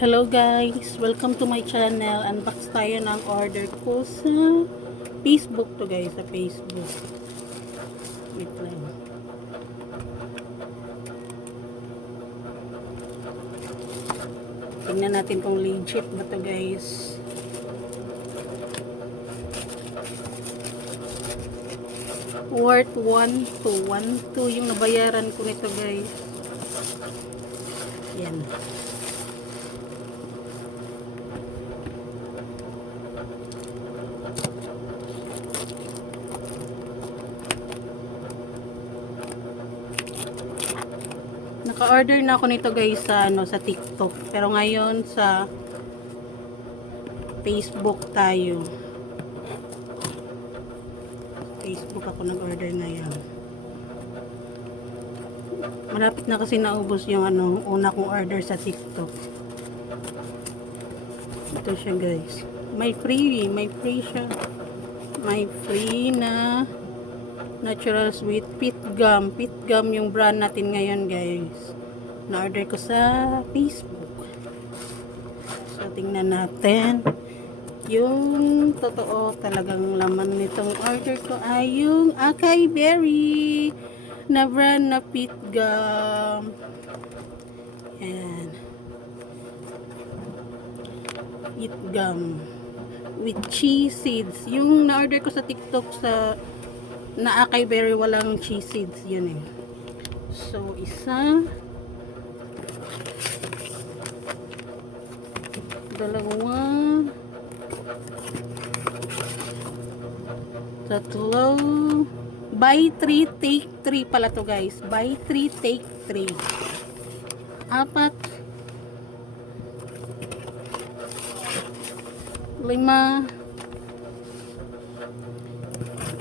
Hello guys! Welcome to my channel. Unbox tayo ng order ko sa Facebook to guys. Sa Facebook. Wait lang. Tingnan natin kung legit ba to guys. Worth 1,212 yung nabayaran ko nito guys. Yan. Naka-order na ako nito guys sa sa TikTok. Pero ngayon sa Facebook tayo. Facebook ako nag-order ngayon. Malapit na kasi naubos yung una kong order sa TikTok. Ito siya guys. May free siya. May free na natural sweet pit gum. Pit gum yung brand natin ngayon guys. Na-order ko sa Facebook. So tingnan natin. Yung totoo talagang laman nitong order ko ay yung Acai Berry na brand na pit gum. Yan. Pit gum with cheese seeds. Yung na-order ko sa TikTok sa na Acai Berry walang cheese seeds. Yun eh. So, isa, dalawa, tatlo, buy 3 take 3 pala to guys. Buy 3 take 3. Apat, lima,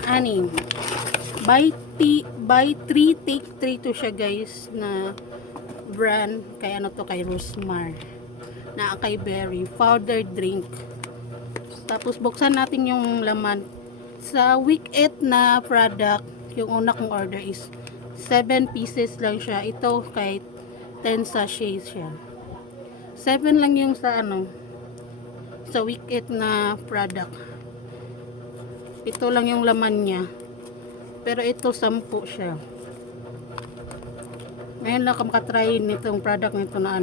anim. Buy 3 take 3 to siya guys na brand kay to kay Rosmar na Acai Berry powdered drink. Tapos buksan natin yung laman. Sa week 8 na product, yung una kong order is 7 pieces lang siya. Ito kay 10 sachets siya. 7 lang yung sa sa week 8 na product. Ito lang yung laman niya. Pero ito 10 siya. Ngayon lang ako makatry nitong product nito na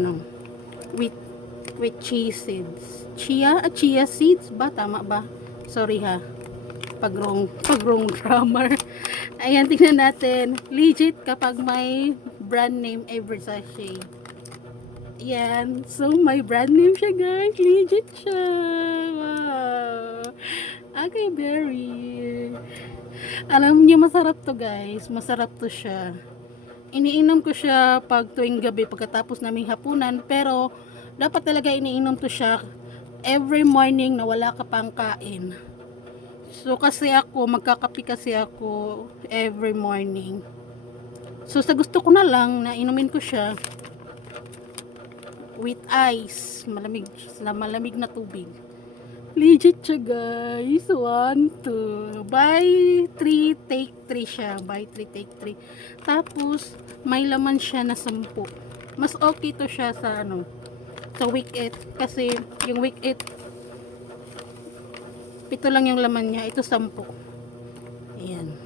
with cheese seeds. Chia seeds ba? Tama ba? Sorry ha. Pag wrong grammar. Ayan, tingnan natin. Legit kapag may brand name every sachet. Ayan. So, may brand name siya guys. Legit siya. Wow. Acai Berry. Alam niyo masarap to guys. Masarap to siya. Iniinom ko siya pag tuwing gabi pagkatapos naming hapunan. Pero, dapat talaga iniinom to siya every morning na wala ka pang kain. So kasi magkakape kasi ako every morning. So sa gusto ko na lang na inumin ko siya with ice, malamig na tubig. Legit siya guys. 1, 2. Buy 3 take 3 siya. Buy 3 take 3. Tapos may laman siya na 10. Mas okay to siya sa sa week 8 kasi yung week 8 ito lang yung laman niya. Ito 10. Ayan.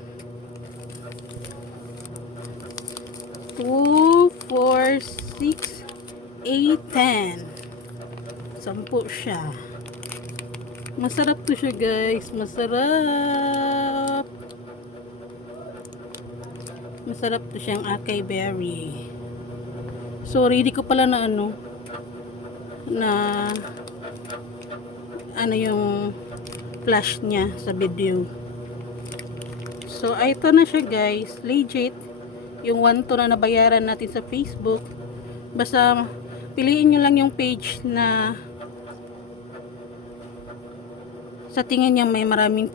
2, 4, 6, 8, 10. 10 siya. Masarap to siya guys. Masarap. Masarap to siyang Acai Berry. Sorry, di ko pala na yung flash niya sa video. So, ito na siya guys. Legit. Yung 1 to na nabayaran natin sa Facebook. Basta, piliin nyo lang yung page na sa tingin niya may maraming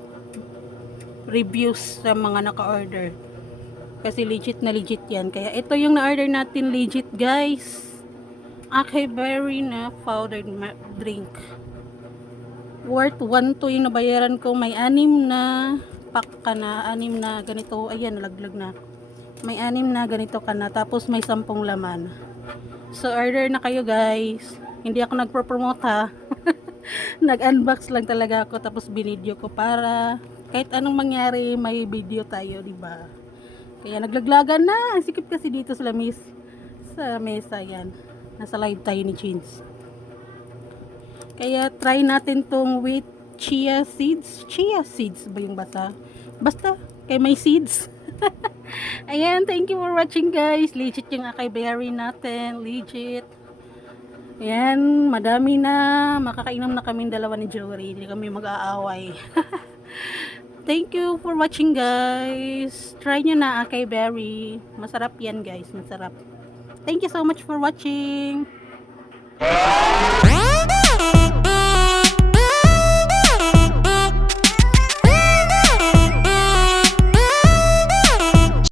reviews sa mga naka-order. Kasi legit na legit yan. Kaya ito yung na-order natin legit guys. Acai Berry na powdered drink. Worth 1 to yung nabayaran ko. May 6 na pack ka na. 6 na ganito. Ayan, nalaglag na. May 6 na ganito ka na. Tapos may 10 laman. So, order na kayo guys. Hindi ako nagpo-promote ha. Nag-unbox lang talaga ako tapos binidyo ko para kahit anong mangyari may video tayo, di ba? Kaya naglaglagan na. Ang sikip kasi dito sa lamis. Sa mesa yan. Nasa live tayo ni Chins. Kaya try natin tong with chia seeds. Chia seeds ba yung basa? Basta, kay may seeds. Ayan, thank you for watching guys. Legit yung acai berry natin. Legit. Ayan, madami na. Makakainom na kaming dalawa ni Jory. Hindi kami mag-aaway. Thank you for watching guys. Try nyo na acai berry. Masarap yan guys. Masarap. Thank you so much for watching.